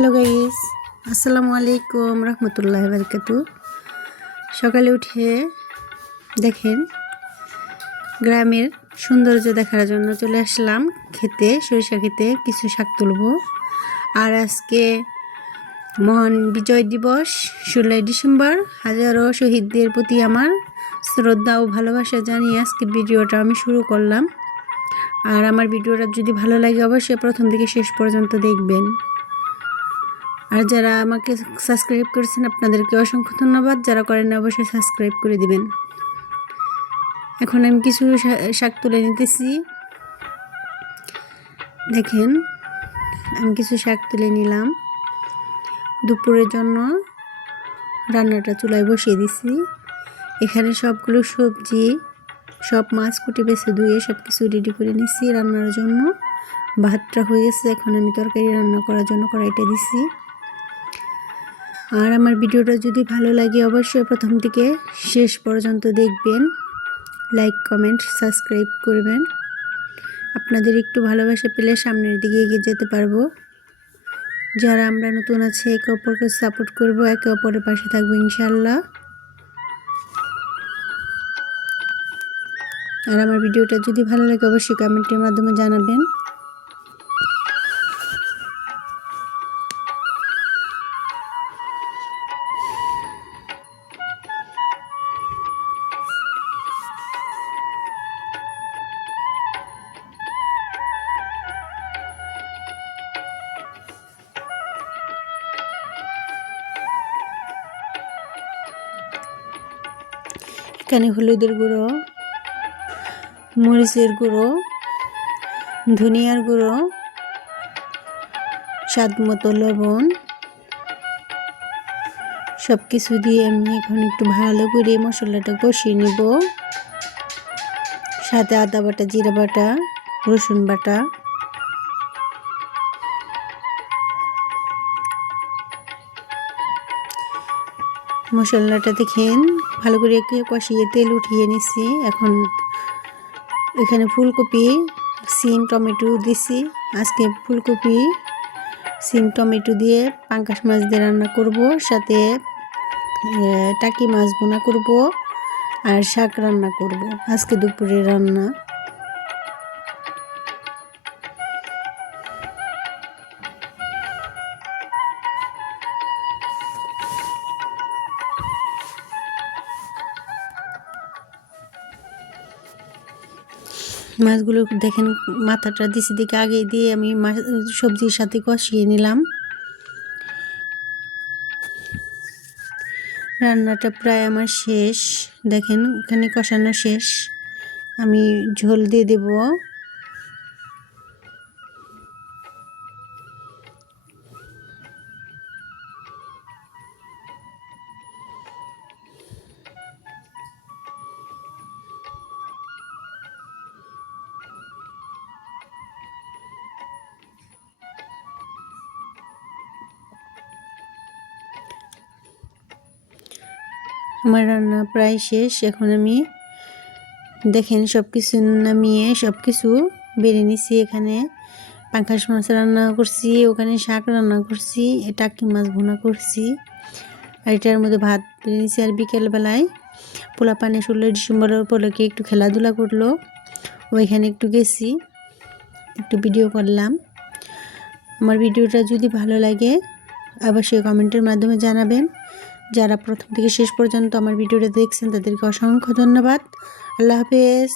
Hello guys, আসসালামু আলাইকুম রহমতুল্লাহ বারকাতু। সকালে উঠে দেখেন গ্রামের সৌন্দর্য দেখার জন্য চলে আসলাম খেতে, সরিষা খেতে কিছু শাক তুলব। আর আজকে মহান বিজয় দিবস 16ই ডিসেম্বর। হাজারো শহীদদের প্রতি আমার শ্রদ্ধা ও ভালোবাসা জানিয়ে আজকের ভিডিওটা আমি শুরু করলাম। আর আমার ভিডিওটা যদি ভালো লাগে অবশ্যই প্রথম থেকে শেষ পর্যন্ত দেখবেন। আর যারা আমাকে সাবস্ক্রাইব করেছেন আপনাদেরকে অসংখ্য ধন্যবাদ। যারা করেন না অবশ্যই সাবস্ক্রাইব করে দিবেন। এখন আমি কিছু শাক তুলে নিতেছি। দেখেন আমি কিছু শাক তুলে নিলাম। দুপুরের জন্য রান্নাটা চুলায় বসিয়ে দিছি। এখানে সবগুলো সবজি, সব মাছ কুটি বেছে ধুয়ে সব কিছু রেডি করে নিছি রান্নার জন্য। ভাতটা হয়ে গেছে, এখন আমি তরকারি রান্না করার জন্য কড়াইটা দিছি। আর আমার ভিডিওটা যদি ভালো লাগে অবশ্যই প্রথম থেকে শেষ পর্যন্ত দেখবেন। লাইক, কমেন্ট, সাবস্ক্রাইব করবেন। আপনাদের একটু ভালোবাসা পেলে সামনের দিকে এগিয়ে যেতে পারবো। যারা আমরা নতুন আছে একে অপরকে সাপোর্ট করব, একে অপরের পাশে থাকবো ইনশাআল্লাহ। আর আমার ভিডিওটা যদি ভালো লাগে অবশ্যই কমেন্টের মাধ্যমে জানাবেন। এখানে হলুদের গুঁড়ো, মরিচের গুঁড়ো, ধনিয়ার গুঁড়ো, স্বাদ মতো লবণ সব কিছু দিয়ে আমি এখন একটু ভালো করে মশলাটা কষিয়ে নিব। সাথে আদা বাটা, জিরা বাটা, রসুন বাটা। মশলাটা দেখেন ভালো করে কষিয়ে তেল উঠিয়ে নিছি। এখন এখানে ফুলকপি, সিম, টমেটো দিছি। আজকে ফুলকপি, সিম, টমেটো দিয়ে পাঙ্গাস মাছ দিয়ে রান্না করব। সাথে টাকি মাছ বোনা করব আর শাক রান্না করব। আজকে দুপুরে রান্না। মাছগুলো দেখেন মাথাটা দিছি দিকে আগে দিয়ে আমি সবজির সাথে কষিয়ে নিলাম। রান্নাটা প্রায় আমার শেষ। দেখেন এখানে কষানো শেষ। আমি ঝোল দিয়ে দেব। আমার রান্না প্রায় শেষ। এখন আমি দেখেন সব কিছু নামিয়ে সব কিছু বেড়ে নিছি। এখানে পাঙ্গাস মাছ রান্না করছি, ওখানে শাক রান্না করছি, টাকি মাছ ভুনা করছি, আর এটার মধ্যে ভাত বেড়ে নিছি। আর বিকেলবেলায় পোলাপানে 16ই ডিসেম্বরের উপলক্ষে একটু খেলাধুলা করলো, ওইখানে একটু গেছি, একটু ভিডিও করলাম। আমার ভিডিওটা যদি ভালো লাগে অবশ্যই কমেন্টের মাধ্যমে জানাবেন। যারা প্রথম থেকে শেষ পর্যন্ত আমার ভিডিওটা দেখছেন তাদেরকে অসংখ্য ধন্যবাদ। আল্লাহ হাফেজ।